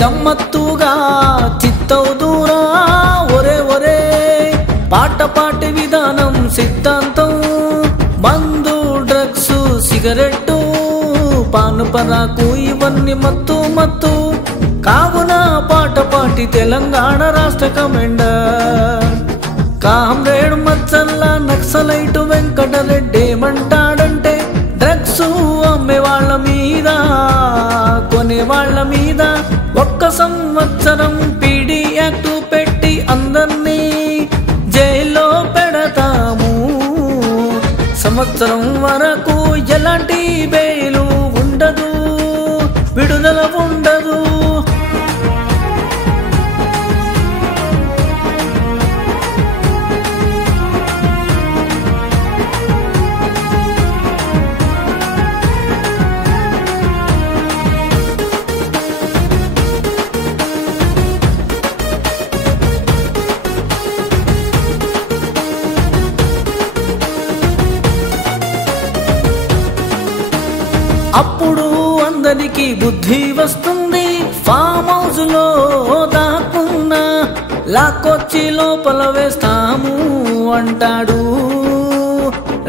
గమ్మత్తుగా చిత్తవుదురా ఒరే ఒరే పాట పాటి విధానం సిద్ధాంతం మందు డ్రగ్స్ సిగరెట్టు పాను పరాకు ఇవన్నీ మత్తు మత్తు కావున పాట పాటి తెలంగాణ రాష్ట్ర కమాండర్ కామ్రేడ్ మచ్చల్లా నక్సలైటు వెంకటరెడ్డి ఏమంటాడంటే డ్రగ్స్ అమ్మే వాళ్ళ మీద కొనే వాళ్ళ మీద 1 సంవత్సరం పీడీ యాక్ట్ పెట్టి అందర్నీ జైల్లో పెడతాము సంవత్సరం వరకు ఎలాంటి బెయిలు ఉండదు విడుదల ఉండదు అప్పుడు అందరికి బుద్ధి వస్తుంది ఫామ్ హౌస్ లో దాక్కున్నా లాక్కొచ్చి లోపల వేస్తాము అంటాడు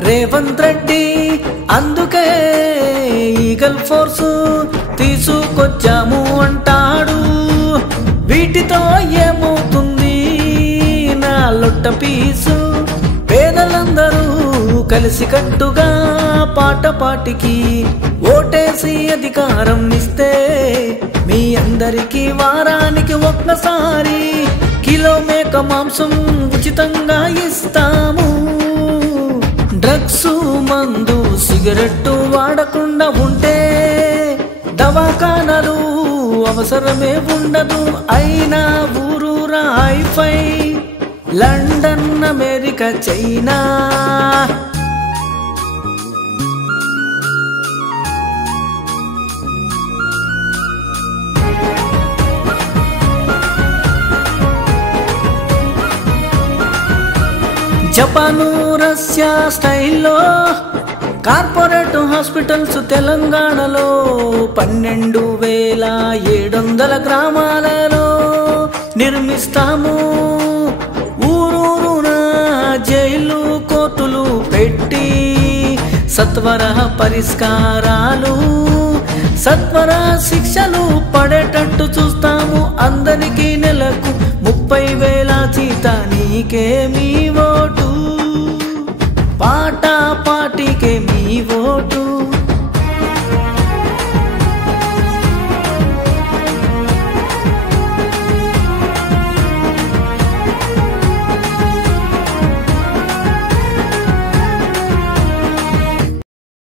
రేవంత్ రెడ్డి అందుకే ఈగల్ ఫోర్స్ తీసుకొచ్చాము అంటాడు వీటితో ఏమవుతుంది నా లొట్ట పీసు పేదలందరూ కలిసికట్టుగా పాట పాటికి ఓటేసి అధికారం ఇస్తే మీ అందరికీ వారానికి ఒక్కసారి కిలో మేక మాంసం ఉచితంగా ఇస్తాము డ్రగ్స్ మందు సిగరెట్టు వాడకుండా ఉంటే దవాఖానాలు అవసరమే ఉండదు అయినా ఊరూరా hi-fi London America China Japan Russia స్టైల్లో కార్పొరేట్ హాస్పిటల్స్ తెలంగాణలో 12,700 గ్రామాలలో నిర్మిస్తాము ఊరూరున జైలు కోర్టులు పెట్టి సత్వర పరిష్కారాలు సత్వర శిక్షలు పడేటట్టు చూస్తాము అందరికీ నెలకు 30,000 జీతానికేమీ